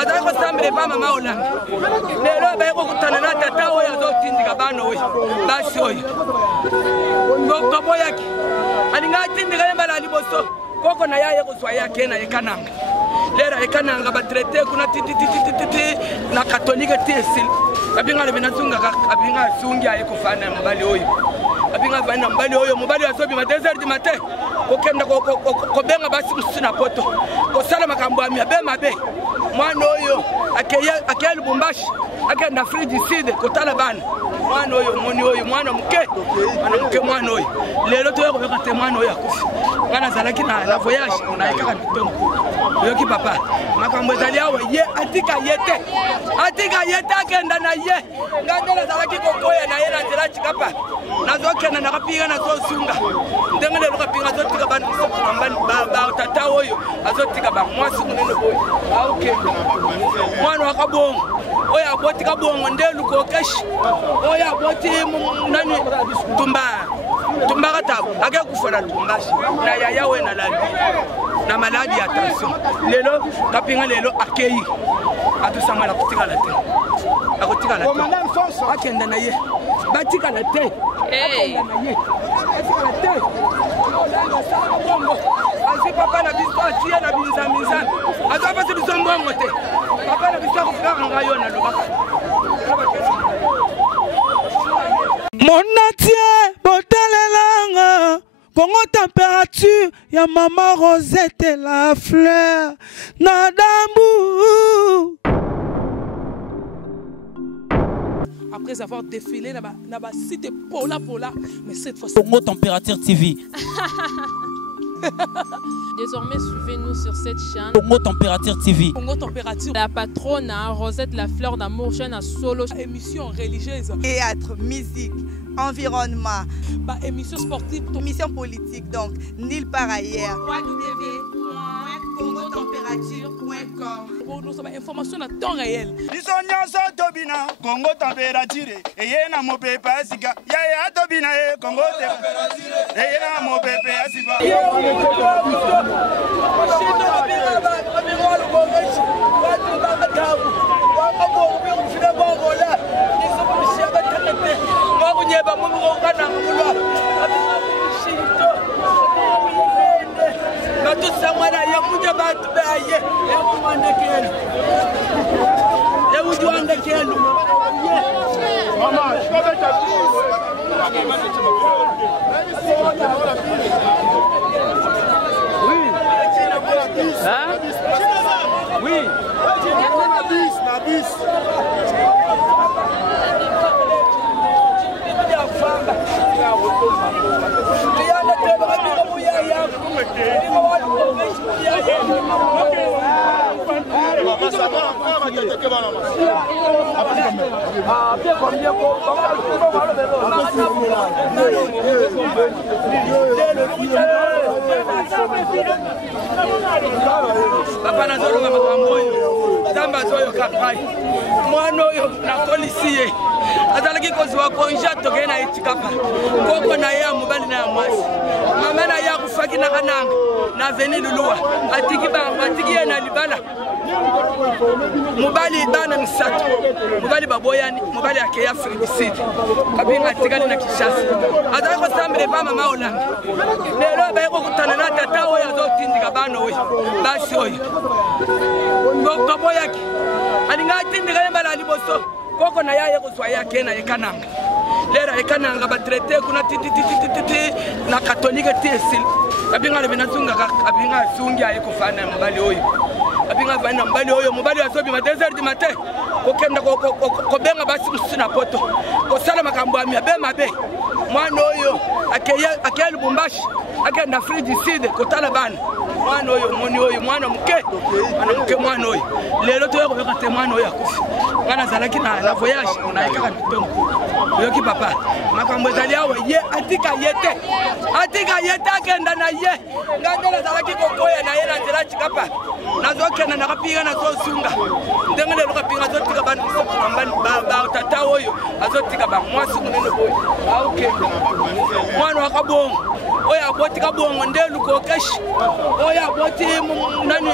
azali kosambela epa mama olanga lelo baye kokutana na tata oyo azotindika bana oyo basi oyo toboyaki alinga atindika ye mbala liboso koko na yaye kozwa yake na ekananga lera ekananga batraite kuna tititititi na katolike tiesil abinga le binazunga abinga sungi aye kofana mbali oyo abinga vana mbali oyo mbali asobi ma 2h du matin kokenda kobenga basi kusina poto kosala makambo amia be mabe mwana oyo akeye Lubumbashi akenda fridi side kotala bana mwana oyo moni oyo mwana muke mwana oyo lelo toyo ko te mwana oyo akufi ngana zalaki na voyage na ekaka mitongo yoki papa makambo ezali awe ye atika yete akenda na ye ngandela zalaki kokoya na ye na nzela chikapa nazokenda na kapinga na zosunga ndengele lokapinga zotika bana ba tata oyo azotika ba mwasi munene boyo aukenda mwana wakabongo oya abotika bongo ndelu kokeshi oya aboti nani tumba katabu ake kufona tumbashi na yaya we na ladi na maladi ya tension lelo kapinga lelo akeyi atusamala kutika la te akotika la te akenda na ye batika la te atika la te asi papa na biso atie na binzamizana azopa si biso mbongo te papa na biso akufika ngayo na lobaka Monatie botelelanga Congo température ya maman Rosette la fleur na dambu. Après avoir défilé là-bas site Pola mais cette fois Congo Température TV. Désormais, suivez-nous sur cette chaîne. Congo Température TV. Congo Température. La patronne Rosette la fleur d'amour, jeune à solo. Émission religieuse. Théâtre, musique, environnement. Bah, émission sportive. Émission politique, donc nulle part ailleurs. www.congotempérature.com. Nous avons information à temps réel. Congo Température. Et y a mon pépé Asika. Yaya Tobina et Congo Température. Et y a mon pépé Asika. Oui. Papa nazoloba makambo oyo Zamba zoyo kakai mwana oyo na polisi ye azalaki kozwa konja toke na etikapa koko na ye mobali na mwasi mama na ye akufaki na kananga na veni luluwa atiki ye na libala mobali bana misatu mobali baboyani mobali akeya frigicide kabinga atikali na Kishasa azalaki kosambela epa mama olanga lelo baye kokutana na tata oyo azotindika bana oyo basi oyo toboyaki alinga atindika ye mbala liboso koko na yaye kozwa yake na ekananga lera ekananga batraite kuna tititititi na katolike tiesil abinga le binazunga abinga sungi aye kofana mbali oyo abinga vana mbali oyo mbali asobi ma 2h du matin kokenda kobenga basi kusina poto kosala makambo amia be mabe mwana oyo akeye Lubumbashi akenda fridi side kotala bana mwana oyo moni oyo mwana muke mwana oyo lelo toyo ko te mwana oyo akufi ngana zalaki na voyage na ekaka mitongo yoki papa makambo ezali awe ye atika yete akenda na ye ngandela zalaki kokoya na ye na nzela chikapa nazokenda na kapinga na zosunga ndengele lokapinga zotika bana ba tata oyo azotika ba mwasi munene boyo aukenda mwana wakabongo oya abotika bongo ndelu kokeshi oya aboti nani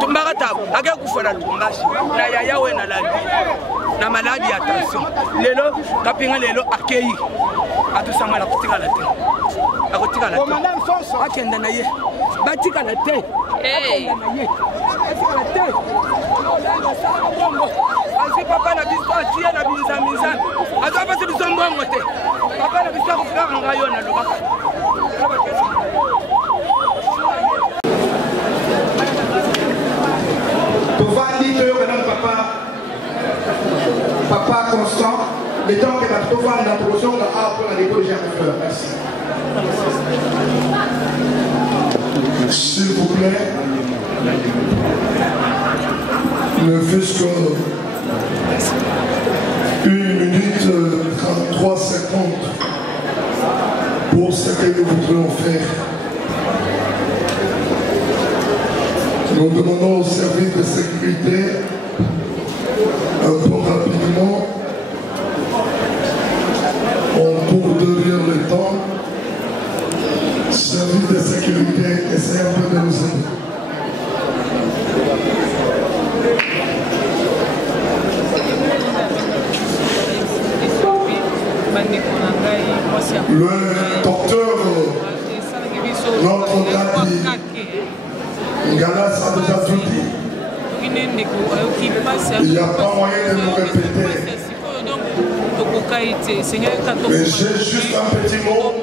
tumbaka tabo ake kufola tumbashi na yaya we na ladi na maladi ya tension lelo kapinga lelo akei atusanga la kutika la te akotika la te akenda na ye batika la te akenda na ye batika la te asi papa na biso atie na binzamiza azo pasi biso mbongo te papa na biso akufika ngayo na lobaka Papa Constant, le temps que la Tofa l'introduction de après la dépôt merci. S'il vous plaît, ne fût-ce que 1 minute 33 secondes pour ce que nous voudrions faire. Nous demandons au service de sécurité un peu rapidement, on court derrière le temps. Service de sécurité, essayez un peu de nous aider. Le docteur, notre Gadi, Ngalas a déjà tout dit. Il n'y a pas moyen de nous répéter. Mais j'ai juste un petit mot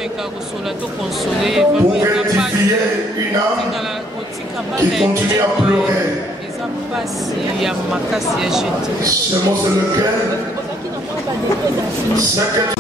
pour rectifier une âme qui continue à pleurer. Ce mot c'est lequel? C'est que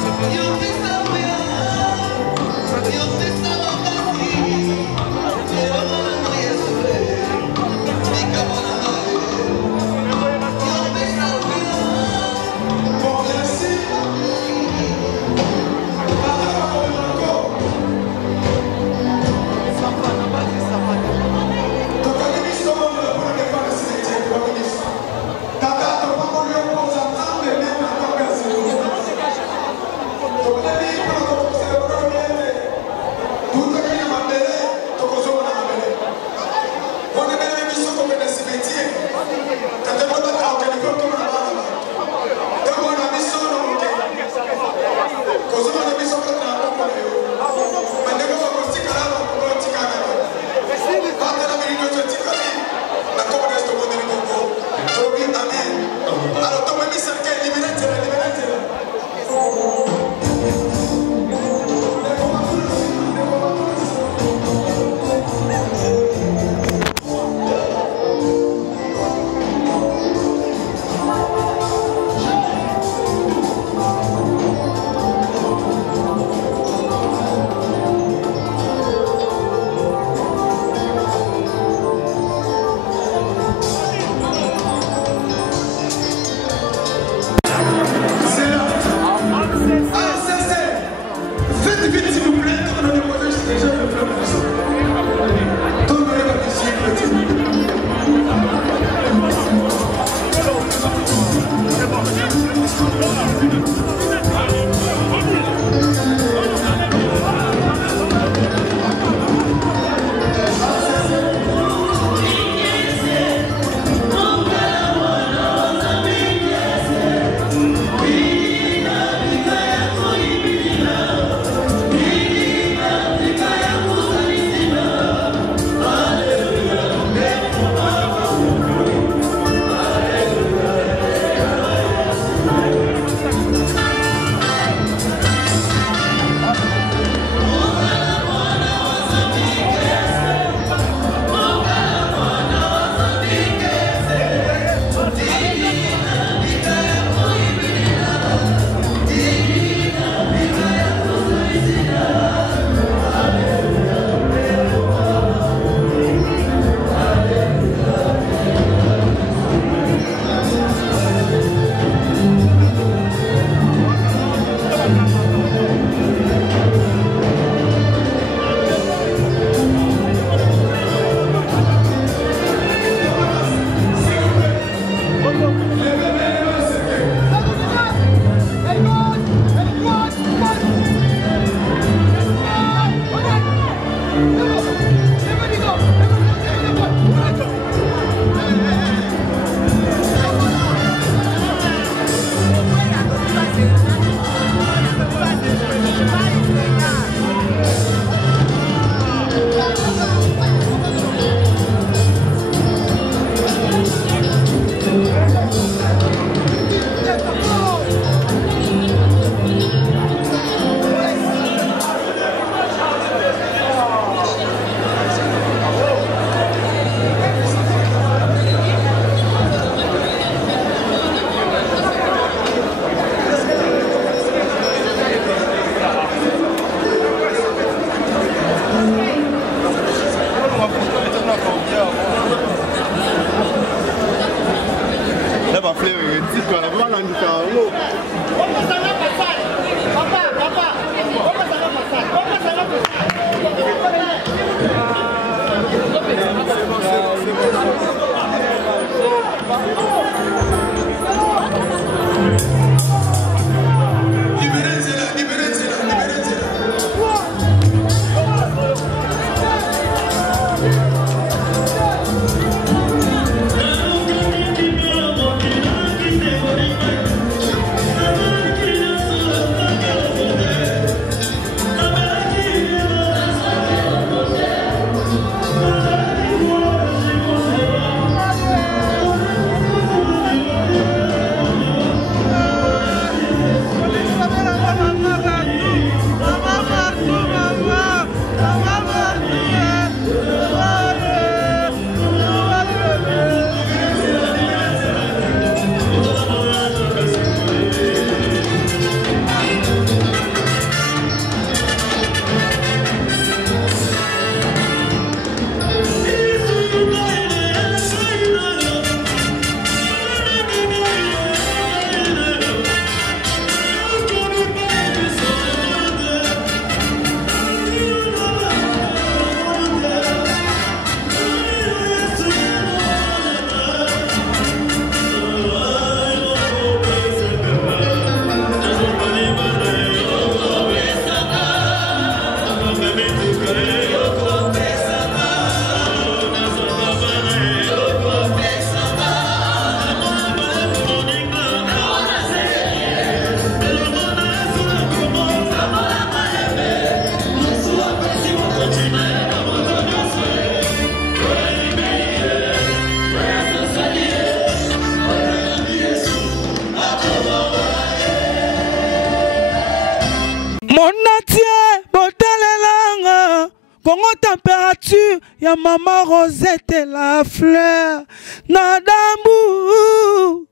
Congo température, ya maman Rosette et la fleur, Nadambu.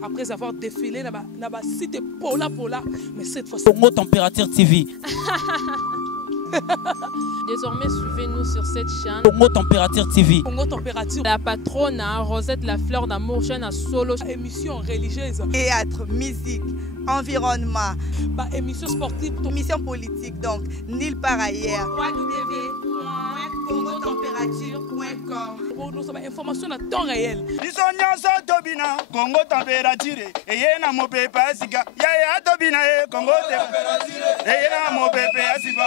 Après avoir défilé dans la cité Pola, mais cette fois Congo Température TV. Désormais, suivez-nous sur cette chaîne. Congo Température TV. Congo Température. La patronne, Rosette la fleur d'amour, chaîne à solo. Émission religieuse. Théâtre, musique, environnement. Bah, émission sportive. Émission politique, donc nulle part ailleurs. www.congotempérature.com. Pour nous avoir information à temps réel. Bisonyanso tobina Congo Température. Eyena mopepe asika. Yaya tobina Congo Température. Eyena mopepe asika.